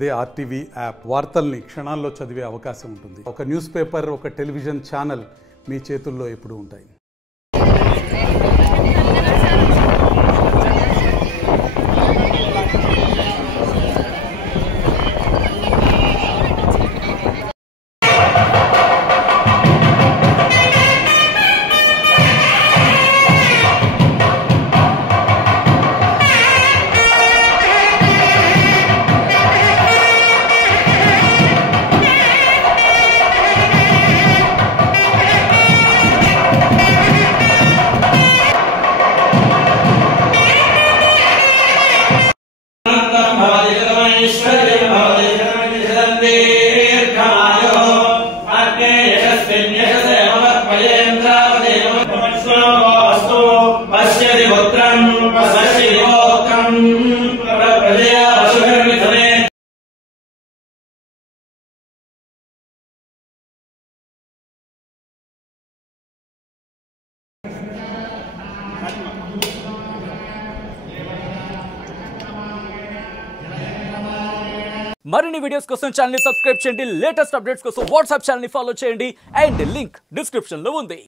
అదే RTV app వార్తల్ని క్షణాల్లో చదివే అవకాశం ఉంటుంది. ఒక న్యూస్ పేపర్, ఒక టెలివిజన్ ఛానల్ మీ చేతుల్లో ఎప్పుడూ ఉంటాయి. మరిన్ని వీడియోస్ కోసం ఛానల్ ని సబ్స్క్రైబ్ చేయండి. లేటెస్ట్ అప్డేట్స్ కోసం వాట్సాప్ ఛానల్ ని ఫాలో చేయండి. అండ్ లింక్ డిస్క్రిప్షన్ లో ఉంది.